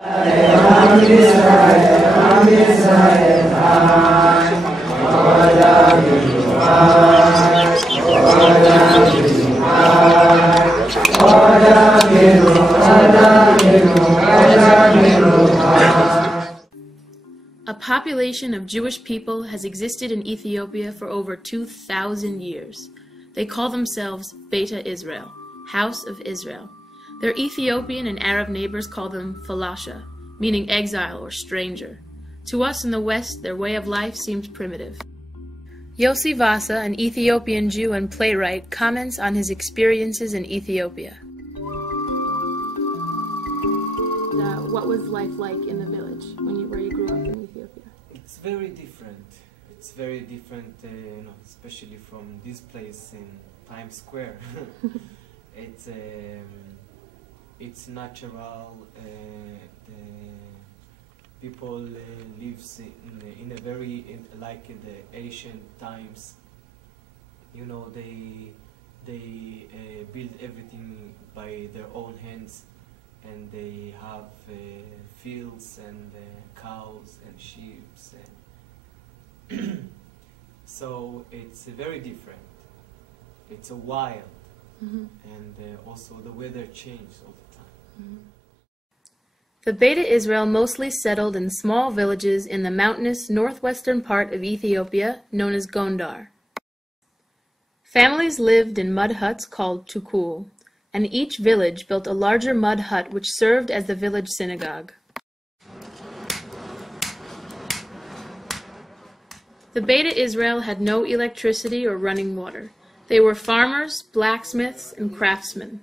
A population of Jewish people has existed in Ethiopia for over 2,000 years. They call themselves Beta Israel, House of Israel. Their Ethiopian and Arab neighbors call them Falasha, meaning exile or stranger. To us in the West, their way of life seems primitive. Yossi Vasa, an Ethiopian Jew and playwright, comments on his experiences in Ethiopia. What was life like in the village where you grew up in Ethiopia? It's very different. It's very different, especially from this place in Times Square. It's natural. The people lives in a very like in the ancient times. They build everything by their own hands. And they have fields and cows and sheep, and so it's very different. It's a wild, and also the weather changes all the time. The Beta Israel mostly settled in small villages in the mountainous northwestern part of Ethiopia known as Gondar. Families lived in mud huts called tukul, and each village built a larger mud hut which served as the village synagogue. The Beta Israel had no electricity or running water. They were farmers, blacksmiths, and craftsmen.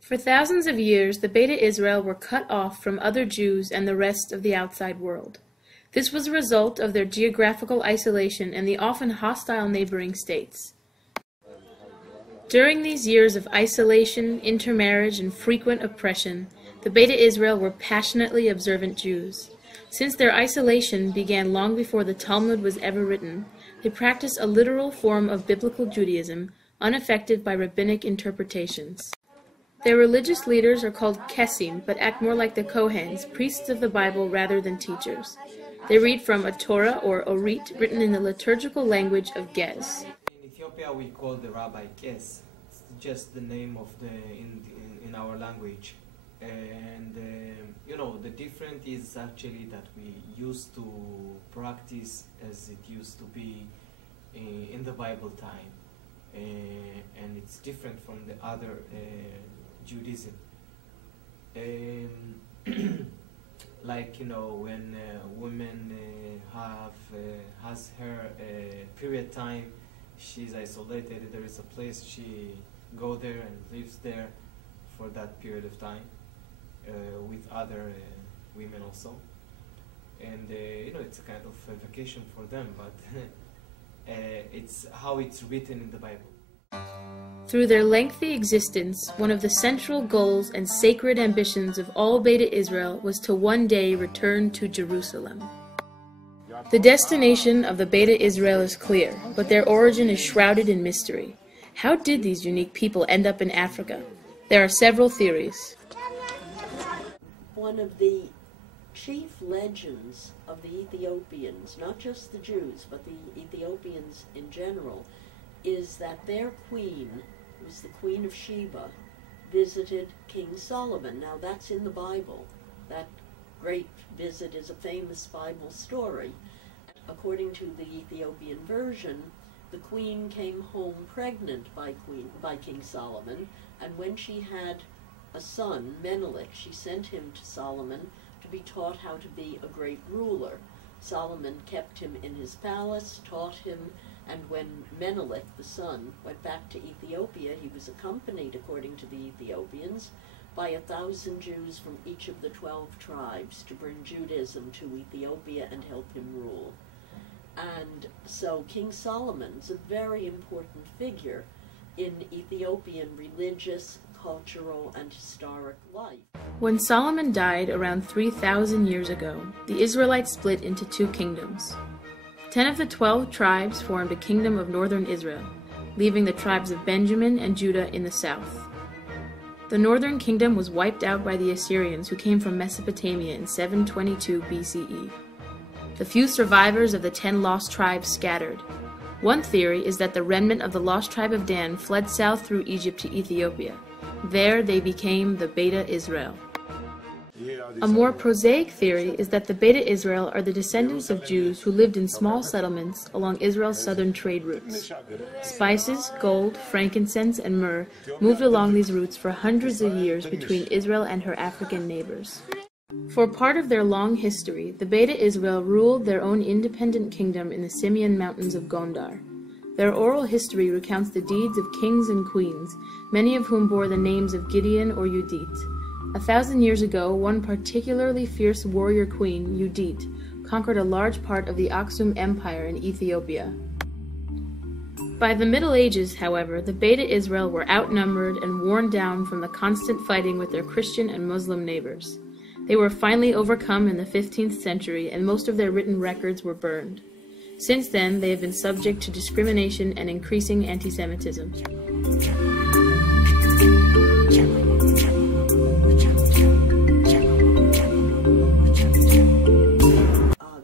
For thousands of years, the Beta Israel were cut off from other Jews and the rest of the outside world. This was a result of their geographical isolation and the often hostile neighboring states. During these years of isolation, intermarriage, and frequent oppression, the Beta Israel were passionately observant Jews. Since their isolation began long before the Talmud was ever written, they practiced a literal form of biblical Judaism, unaffected by rabbinic interpretations. Their religious leaders are called Kesim, but act more like the Kohens, priests of the Bible rather than teachers. They read from a Torah or Orit written in the liturgical language of Gez. In Ethiopia we call the rabbi Kes. It's just the name of in our language. And the difference is actually that we used to practice as it used to be in the Bible time. And it's different from the other Judaism. Like when woman has her period time, she's isolated. There is a place she go there and lives there for that period of time with other women also, and it's a kind of a vacation for them, but it's how it's written in the Bible. Through their lengthy existence, one of the central goals and sacred ambitions of all Beta Israel was to one day return to Jerusalem. The destination of the Beta Israel is clear, but their origin is shrouded in mystery. How did these unique people end up in Africa? There are several theories. One of the chief legends of the Ethiopians, not just the Jews, but the Ethiopians in general, is that their queen, who was the Queen of Sheba, visited King Solomon. Now that's in the Bible. That great visit is a famous Bible story. According to the Ethiopian version, the queen came home pregnant by King Solomon, and when she had a son, Menelik, she sent him to Solomon to be taught how to be a great ruler. Solomon kept him in his palace, taught him, and when Menelik, the son, went back to Ethiopia, he was accompanied, according to the Ethiopians, by 1,000 Jews from each of the 12 tribes to bring Judaism to Ethiopia and help him rule. And so King Solomon's a very important figure in Ethiopian religious, cultural, and historic life. When Solomon died around 3,000 years ago, the Israelites split into two kingdoms. 10 of the 12 tribes formed a kingdom of northern Israel. leaving the tribes of Benjamin and Judah in the south. The northern kingdom was wiped out by the Assyrians who came from Mesopotamia in 722 BCE. The few survivors of the 10 lost tribes scattered. One theory is that the remnant of the lost tribe of Dan fled south through Egypt to Ethiopia. There they became the Beta Israel. A more prosaic theory is that the Beta Israel are the descendants of Jews who lived in small settlements along Israel's southern trade routes. Spices, gold, frankincense, and myrrh moved along these routes for hundreds of years between Israel and her African neighbors. For part of their long history, the Beta Israel ruled their own independent kingdom in the Simeon Mountains of Gondar. Their oral history recounts the deeds of kings and queens, many of whom bore the names of Gideon or Judith. 1,000 years ago, one particularly fierce warrior queen, Judith, conquered a large part of the Aksum Empire in Ethiopia. By the Middle Ages, however, the Beta Israel were outnumbered and worn down from the constant fighting with their Christian and Muslim neighbors. They were finally overcome in the 15th century, and most of their written records were burned. Since then, they have been subject to discrimination and increasing anti-Semitism.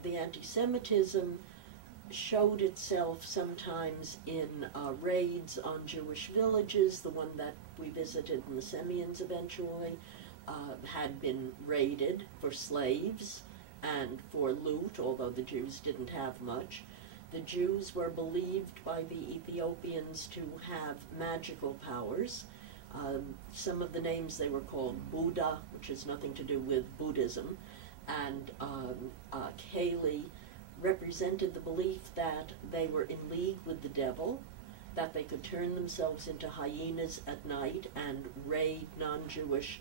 The anti-Semitism showed itself sometimes in raids on Jewish villages. The one that we visited in the Semyons eventually had been raided for slaves and for loot, although the Jews didn't have much. The Jews were believed by the Ethiopians to have magical powers. Some of the names they were called Buddha, which has nothing to do with Buddhism, and Kali represented the belief that they were in league with the devil, that they could turn themselves into hyenas at night and raid non-Jewish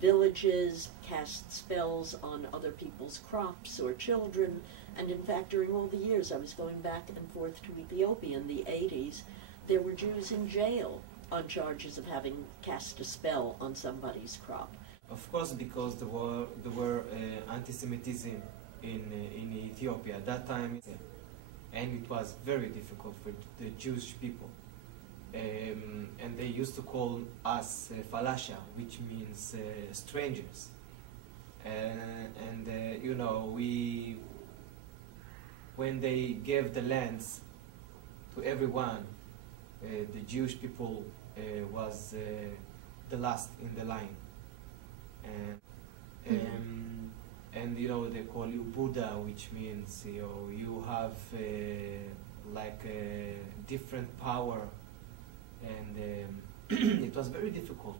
villages, cast spells on other people's crops or children. And in fact, during all the years I was going back and forth to Ethiopia in the 80s, there were Jews in jail on charges of having cast a spell on somebody's crop. Of course, because there were anti-Semitism in Ethiopia at that time, and it was very difficult for the Jewish people. And they used to call us falasha, which means strangers. You know, when they gave the lands to everyone, the Jewish people was the last in the line. And you know, they call you Buddha, which means, you know, you have like a different power, and it was very difficult.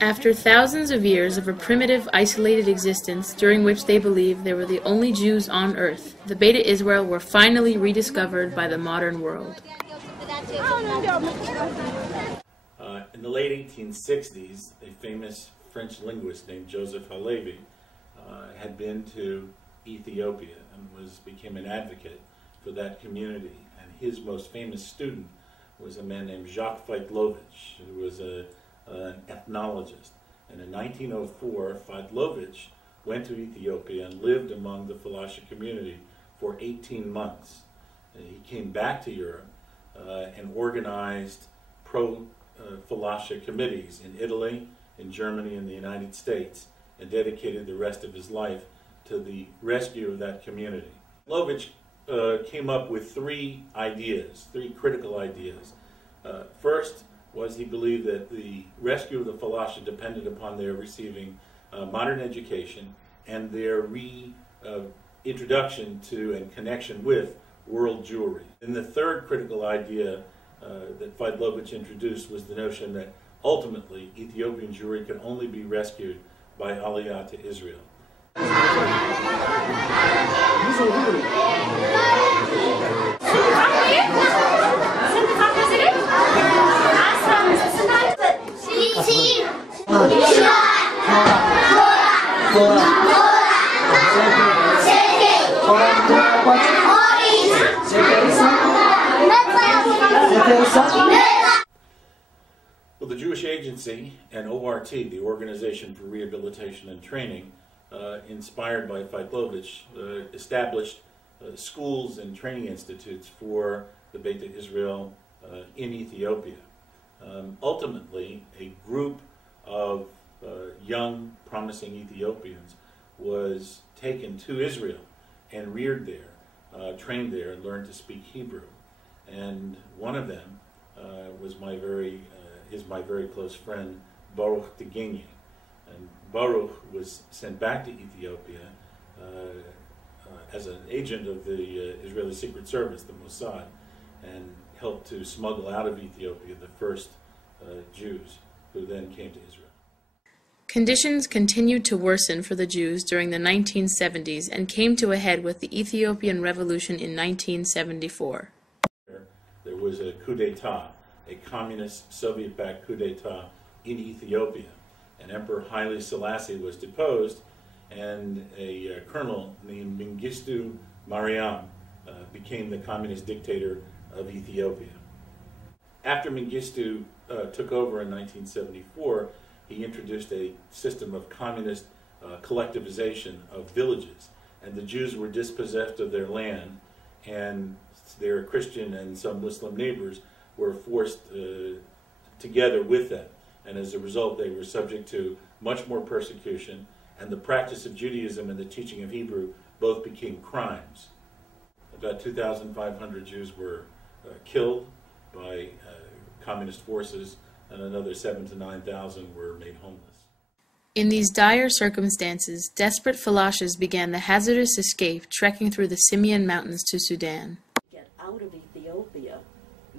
After thousands of years of a primitive, isolated existence during which they believed they were the only Jews on earth, the Beta Israel were finally rediscovered by the modern world. In the late 1860s, a famous French linguist named Joseph Halevi had been to Ethiopia and became an advocate for that community. And his most famous student was a man named Jacques Feitlovich, who was an ethnologist. And in 1904, Feitlovich went to Ethiopia and lived among the Falasha community for 18 months. And he came back to Europe and organized pro-Falasha committees in Italy, in Germany, and the United States, and dedicated the rest of his life to the rescue of that community. Feitlovich came up with three critical ideas. First was he believed that the rescue of the Falasha depended upon their receiving modern education and their reintroduction to and connection with world Jewry. And the third critical idea that Feitlovich introduced was the notion that ultimately Ethiopian Jewry could only be rescued by Aliyah to Israel. Well, the Jewish Agency and ORT, the Organization for Rehabilitation and Training, inspired by Feitlovich, established schools and training institutes for the Beta Israel in Ethiopia. Ultimately, a group of young, promising Ethiopians was taken to Israel and reared there, trained there, and learned to speak Hebrew. And one of them is my very close friend, Baruch Tegenye. And Baruch was sent back to Ethiopia as an agent of the Israeli Secret Service, the Mossad, and helped to smuggle out of Ethiopia the first Jews who then came to Israel. Conditions continued to worsen for the Jews during the 1970s and came to a head with the Ethiopian Revolution in 1974. There was a coup d'etat, a communist Soviet-backed coup d'etat in Ethiopia. And Emperor Haile Selassie was deposed, and a colonel named Mengistu Mariam became the communist dictator of Ethiopia. After Mengistu took over in 1974, he introduced a system of communist collectivization of villages, and the Jews were dispossessed of their land, and their Christian and some Muslim neighbors were forced together with them. And as a result, they were subject to much more persecution, and the practice of Judaism and the teaching of Hebrew both became crimes. About 2,500 Jews were killed by communist forces, and another 7,000 to 9,000 were made homeless. In these dire circumstances, desperate Falashes began the hazardous escape trekking through the Simeon Mountains to Sudan. Get out of Ethiopia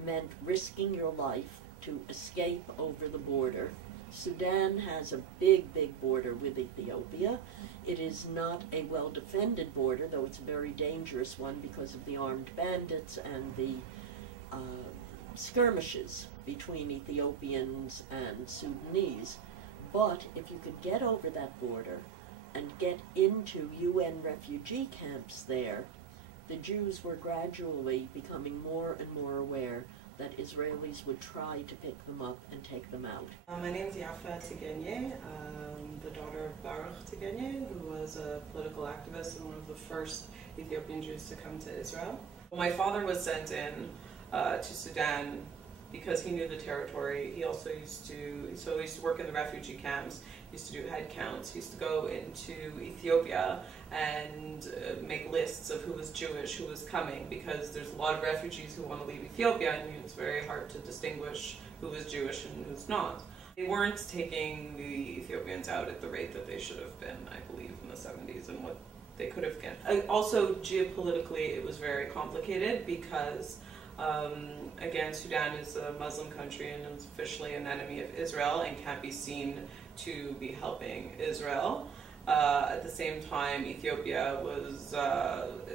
meant risking your life to escape over the border. Sudan has a big, big border with Ethiopia. It is not a well-defended border, though it's a very dangerous one because of the armed bandits and the skirmishes between Ethiopians and Sudanese. But if you could get over that border and get into UN refugee camps there, the Jews were gradually becoming more and more aware that Israelis would try to pick them up and take them out. My name is Yafa Tegenye, the daughter of Baruch Tegenye, who was a political activist and one of the first Ethiopian Jews to come to Israel. My father was sent in to Sudan because he knew the territory. He also used to work in the refugee camps, he used to do head counts, he used to go into Ethiopia and make lists of who was Jewish, who was coming, because there's a lot of refugees who want to leave Ethiopia, and it's very hard to distinguish who was Jewish and who's not. They weren't taking the Ethiopians out at the rate that they should have been, I believe, in the 70s, and what they could have been. Also, geopolitically, it was very complicated because again, Sudan is a Muslim country and is officially an enemy of Israel and can't be seen to be helping Israel. At the same time, Ethiopia was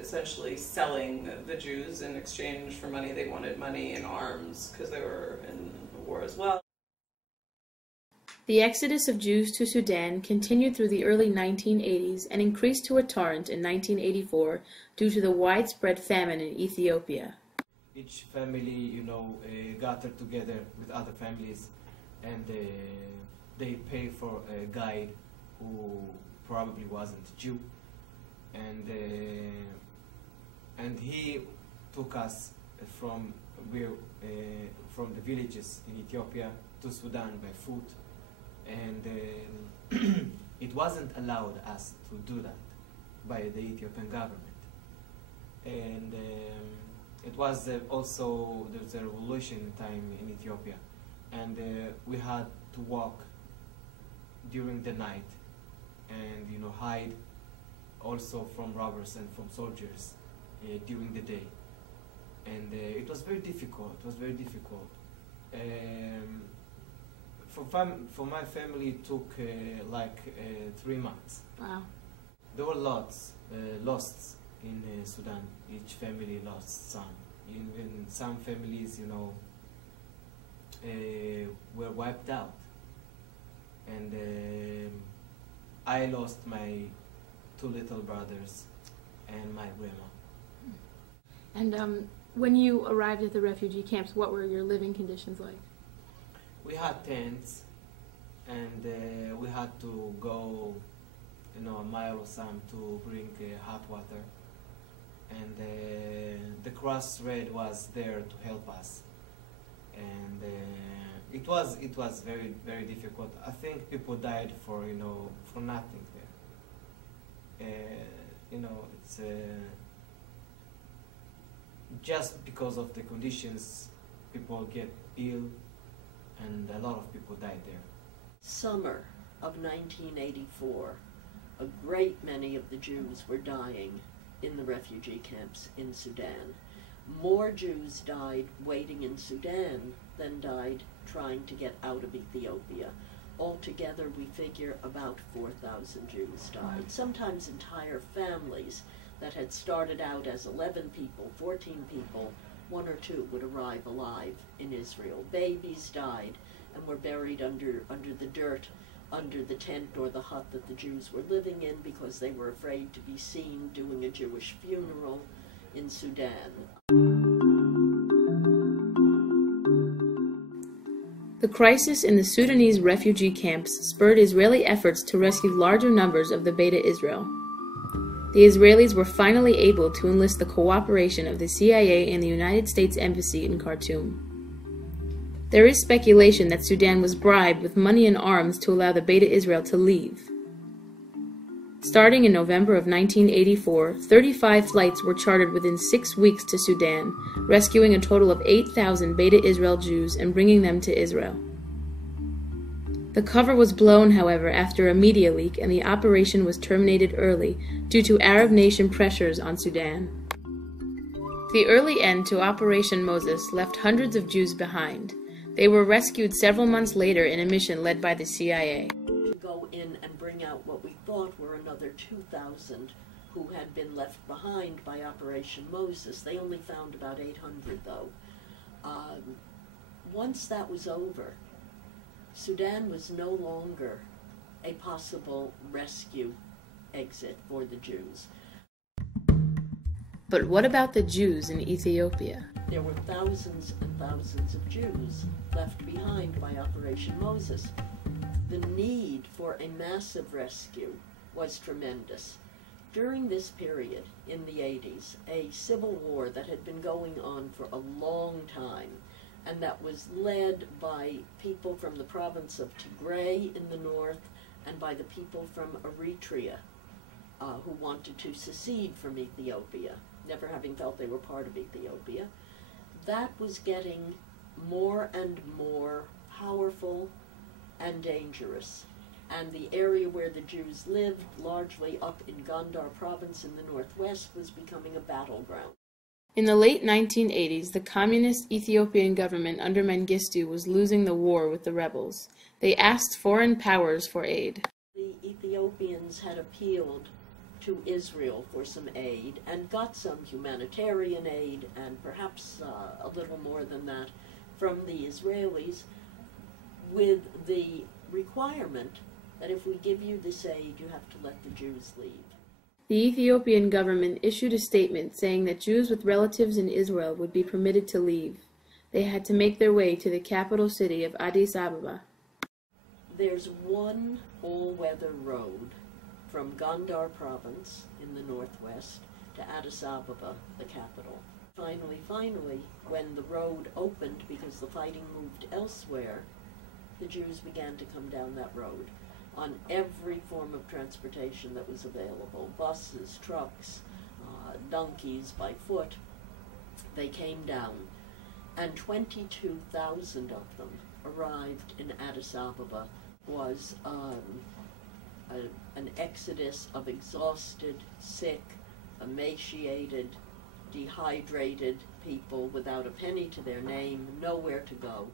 essentially selling the Jews in exchange for money. They wanted money and arms because they were in the war as well. The exodus of Jews to Sudan continued through the early 1980s and increased to a torrent in 1984 due to the widespread famine in Ethiopia. Each family, gathered together with other families, and they pay for a guide who probably wasn't Jew, and he took us from the villages in Ethiopia to Sudan by foot, and it wasn't allowed us to do that by the Ethiopian government, and it was also, there was a revolution time in Ethiopia, and we had to walk during the night and hide also from robbers and from soldiers during the day, and it was very difficult. It was very difficult. For my family, it took 3 months. Wow. There were lots lost in Sudan. Each family lost some. Even some families, were wiped out. And I lost my 2 little brothers and my grandma. And when you arrived at the refugee camps, what were your living conditions like? We had tents, and we had to go, a mile or some to bring hot water. and the cross red was there to help us. And it was very difficult. I think people died for for nothing there. It's just because of the conditions, people get ill, and a lot of people died there. Summer of 1984, a great many of the Jews were dying in the refugee camps in Sudan. More Jews died waiting in Sudan than died trying to get out of Ethiopia. Altogether, we figure about 4,000 Jews died. Sometimes entire families that had started out as 11 people, 14 people, 1 or 2 would arrive alive in Israel. Babies died and were buried under the dirt, under the tent or the hut that the Jews were living in, because they were afraid to be seen doing a Jewish funeral in Sudan. The crisis in the Sudanese refugee camps spurred Israeli efforts to rescue larger numbers of the Beta Israel. The Israelis were finally able to enlist the cooperation of the CIA and the United States Embassy in Khartoum. There is speculation that Sudan was bribed with money and arms to allow the Beta Israel to leave. Starting in November of 1984, 35 flights were chartered within 6 weeks to Sudan, rescuing a total of 8,000 Beta Israel Jews and bringing them to Israel. The cover was blown, however, after a media leak, and the operation was terminated early due to Arab nation pressures on Sudan. The early end to Operation Moses left hundreds of Jews behind. They were rescued several months later in a mission led by the CIA. To go in and bring out what we thought were another 2,000 who had been left behind by Operation Moses. They only found about 800, though. Once that was over, Sudan was no longer a possible rescue exit for the Jews. But what about the Jews in Ethiopia? There were thousands and thousands of Jews left behind by Operation Moses. The need for a massive rescue was tremendous. During this period, in the 80s, a civil war that had been going on for a long time, and that was led by people from the province of Tigray in the north and by the people from Eritrea who wanted to secede from Ethiopia, never having felt they were part of Ethiopia. That was getting more and more powerful and dangerous. And the area where the Jews lived, largely up in Gondar province in the northwest, was becoming a battleground. In the late 1980s, the communist Ethiopian government under Mengistu was losing the war with the rebels. They asked foreign powers for aid. The Ethiopians had appealed to Israel for some aid and got some humanitarian aid and perhaps a little more than that from the Israelis, with the requirement that if we give you this aid, you have to let the Jews leave. The Ethiopian government issued a statement saying that Jews with relatives in Israel would be permitted to leave. They had to make their way to the capital city of Addis Ababa. There's one all-weather road from Gondar province in the northwest to Addis Ababa, the capital. Finally, when the road opened because the fighting moved elsewhere, the Jews began to come down that road on every form of transportation that was available, buses, trucks, donkeys, by foot. They came down, and 22,000 of them arrived in Addis Ababa. Was an exodus of exhausted, sick, emaciated, dehydrated people without a penny to their name, nowhere to go.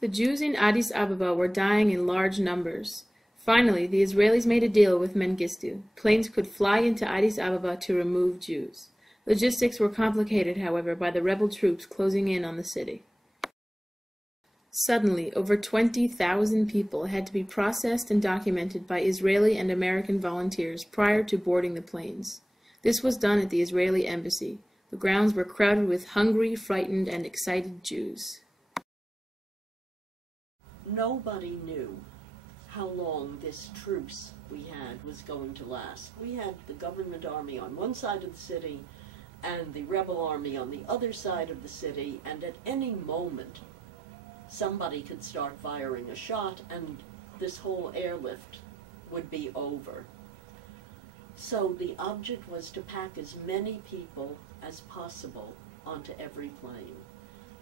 The Jews in Addis Ababa were dying in large numbers. Finally, the Israelis made a deal with Mengistu. Planes could fly into Addis Ababa to remove Jews. Logistics were complicated, however, by the rebel troops closing in on the city. Suddenly, over 20,000 people had to be processed and documented by Israeli and American volunteers prior to boarding the planes. This was done at the Israeli embassy. The grounds were crowded with hungry, frightened, and excited Jews. Nobody knew how long this truce we had was going to last. We had the government army on one side of the city and the rebel army on the other side of the city, and at any moment somebody could start firing a shot and this whole airlift would be over. So the object was to pack as many people as possible onto every plane.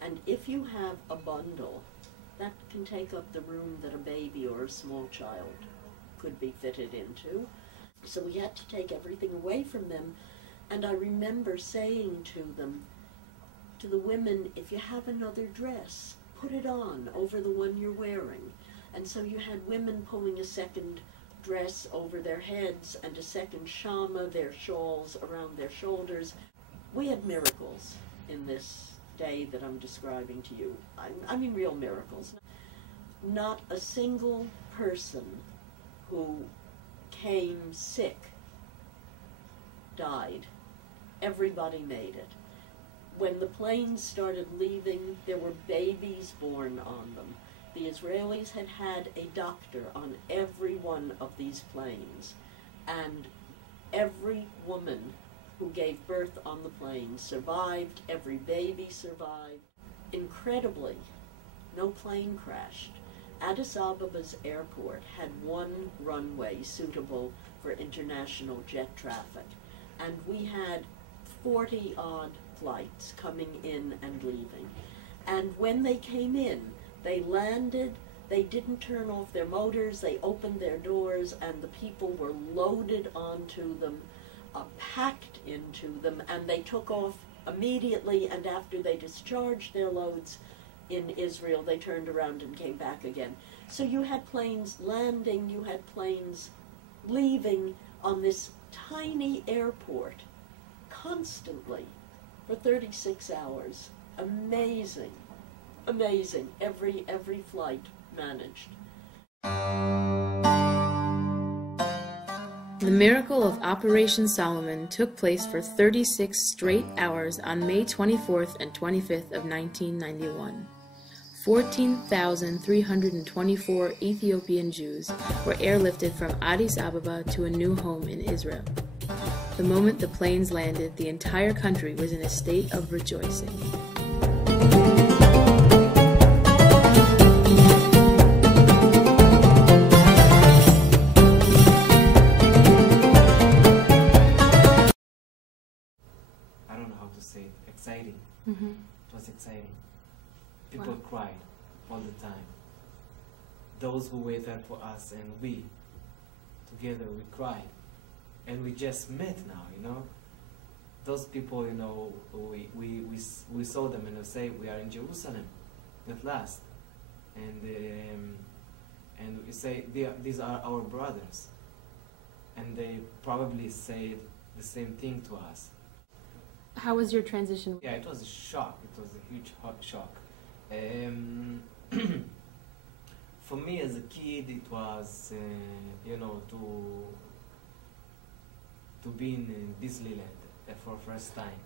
And if you have a bundle, that can take up the room that a baby or a small child could be fitted into. So we had to take everything away from them. And I remember saying to them, to the women, if you have another dress, put it on over the one you're wearing. And so you had women pulling a second dress over their heads and a second shama, their shawls around their shoulders. We had miracles in this day that I'm describing to you. I mean real miracles. Not a single person who came sick died. Everybody made it. When the planes started leaving, there were babies born on them. The Israelis had had a doctor on every one of these planes, and every woman who gave birth on the plane survived, every baby survived. Incredibly, no plane crashed. Addis Abeba's airport had one runway suitable for international jet traffic, and we had 40-odd flights coming in and leaving. And when they came in, they landed, they didn't turn off their motors, they opened their doors, and the people were loaded onto them, packed into them, and they took off immediately, and after they discharged their loads in Israel, they turned around and came back again. So you had planes landing, you had planes leaving on this tiny airport constantly for 36 hours. Amazing. Amazing. Every flight managed. The miracle of Operation Solomon took place for 36 straight hours on May 24th and 25th of 1991. 14,324 Ethiopian Jews were airlifted from Addis Ababa to a new home in Israel. The moment the planes landed, the entire country was in a state of rejoicing. I don't know how to say it. Exciting. Mm-hmm. It was exciting. People cried all the time. Those who waited for us, and we, together, we cried. And we just met now, you know. Those people, you know, we saw them and they say, we are in Jerusalem at last. And we say, these are our brothers. And they probably said the same thing to us. How was your transition? Yeah, it was a shock. It was a huge shock. For me as a kid, it was, you know, to be in Disneyland for the first time.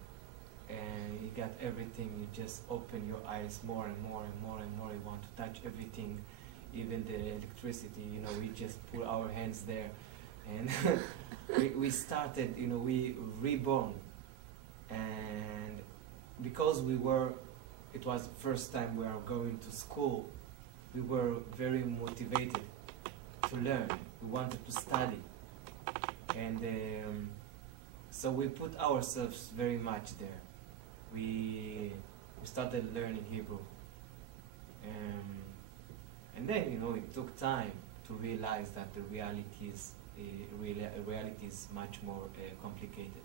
And you got everything, you just open your eyes more and more and more and more. You want to touch everything, even the electricity, you know, we just put our hands there. And we started, you know, we reborn. And because it was the first time we were going to school, we were very motivated to learn. We wanted to study. And so we put ourselves very much there. We started learning Hebrew. And then, you know, it took time to realize that the reality is much more complicated.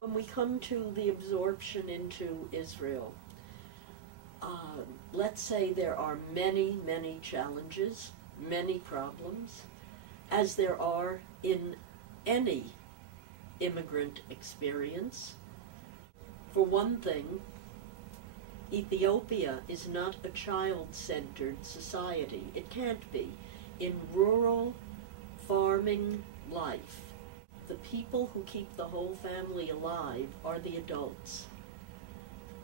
When we come to the absorption into Israel, let's say there are many, many challenges, many problems, as there are in any immigrant experience. For one thing, Ethiopia is not a child-centered society. It can't be. In rural farming life, the people who keep the whole family alive are the adults.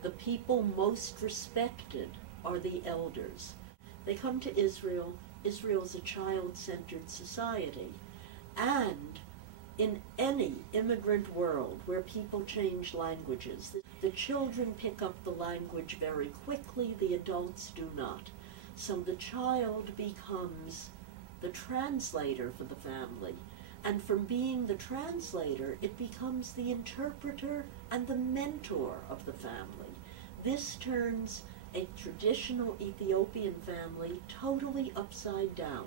The people most respected are the elders. They come to Israel. Israel is a child-centered society. And in any immigrant world where people change languages, the children pick up the language very quickly, the adults do not. So the child becomes the translator for the family. And from being the translator, it becomes the interpreter and the mentor of the family. This turns a traditional Ethiopian family totally upside down.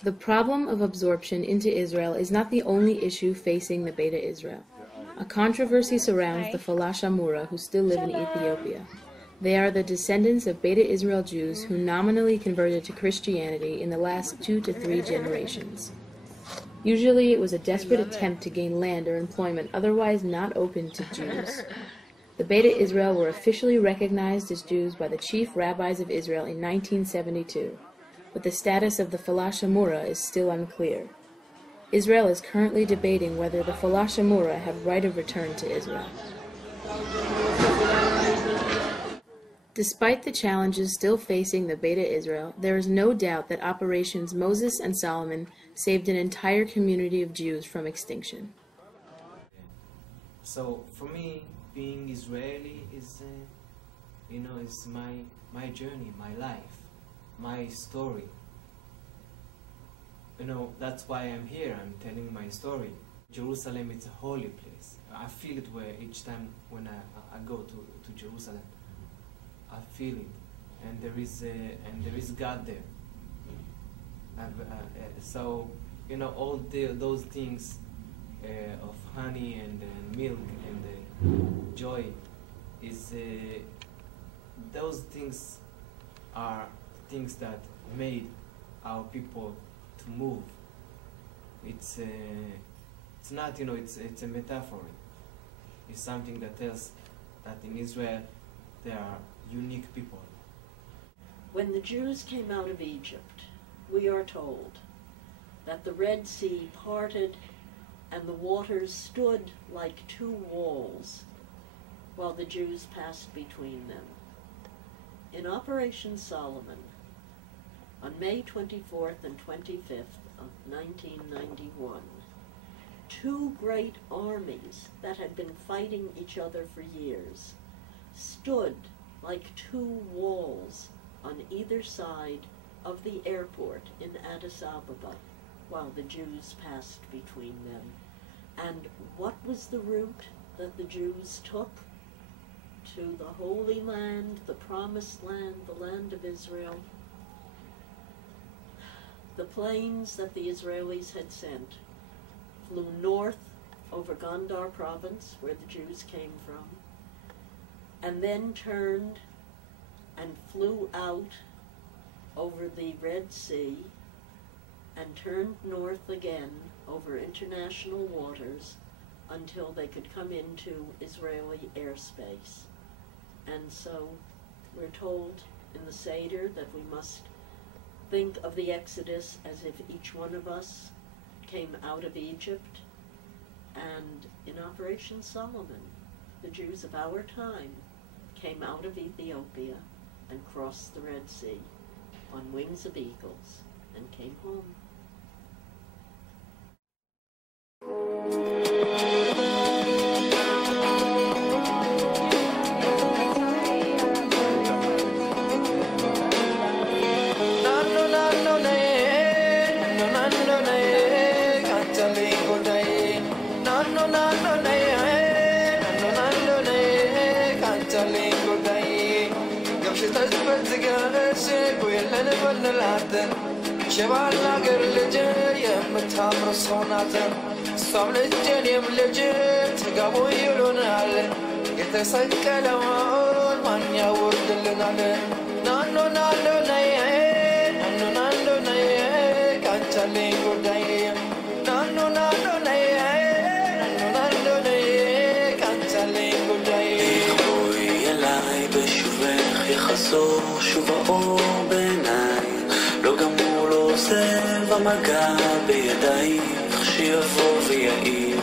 The problem of absorption into Israel is not the only issue facing the Beta Israel. A controversy surrounds the Falash Amura who still live in Ethiopia. They are the descendants of Beta Israel Jews who nominally converted to Christianity in the last 2 to 3 generations. Usually it was a desperate attempt to gain land or employment otherwise not open to Jews. The Beta Israel were officially recognized as Jews by the chief rabbis of Israel in 1972, but the status of the Falash Amura is still unclear. Israel is currently debating whether the Falash Amura have right of return to Israel. Despite the challenges still facing the Beta Israel, there is no doubt that Operations Moses and Solomon saved an entire community of Jews from extinction. So for me, being Israeli is, is my journey, my life, my story. That's why I'm here. I'm telling my story. Jerusalem, it's a holy place. I feel it where each time when I go to Jerusalem. I feel it, and there is God there. So all those things of honey and milk and joy is those things are things that made our people to move. It's not it's a metaphor. It's something that tells that in Israel there are unique people. When the Jews came out of Egypt, we are told that the Red Sea parted and the waters stood like 2 walls while the Jews passed between them. In Operation Solomon, on May 24th and 25th of 1991, 2 great armies that had been fighting each other for years stood like 2 walls on either side of the airport in Addis Ababa while the Jews passed between them. And what was the route that the Jews took to the Holy Land, the Promised Land, the land of Israel? The planes that the Israelis had sent flew north over Gondar province, where the Jews came from, and then turned and flew out over the Red Sea and turned north again over international waters until they could come into Israeli airspace. And so we're told in the Seder that we must think of the Exodus as if each one of us came out of Egypt. And in Operation Solomon, the Jews of our time came out of Ethiopia and crossed the Red Sea on wings of eagles and came home. شبالنا قرلجة يمتامر صوناتا صاملجة يملجة تقابو يلونال يتسكى لون من يورد لنا نانو نانو نيه نانو نانو نيه كانتالين قدائي نانو نانو نيه نانو نانو نيه كانتالين قدائي خوي يلاي بشوفك يخسو شوف أور بيناي לא גמור, לא עושה במגע בידייך שיבוא ויעיר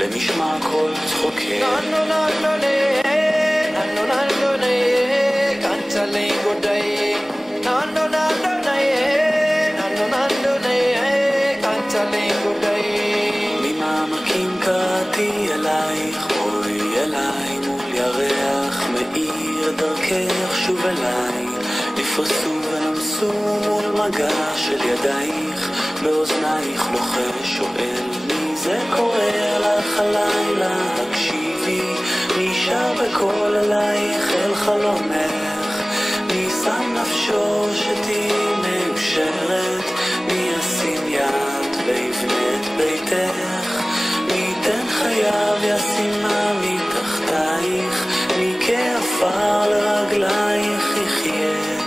למשמע כל צחוקי ננו ננו ננו ננו ננו קנצלי גודאי דרכך שוב אליי, נפרסו ונמסו מול מגע של ידייך, באוזנייך לוחש שואל מי זה קורא לך הלילה, הקשיבי מי שר בקול אלייך אל חלומך, מי שם נפשו שתהי מאושרת, מי ישים יד ויבנה את ביתך, מי ייתן חייו ישימה מתחתייך, מי כעפר לרגלייך יחיה,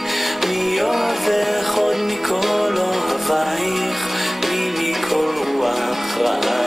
מי אוהבך עוד מכל אוהבייך, מי מכל רוח רעה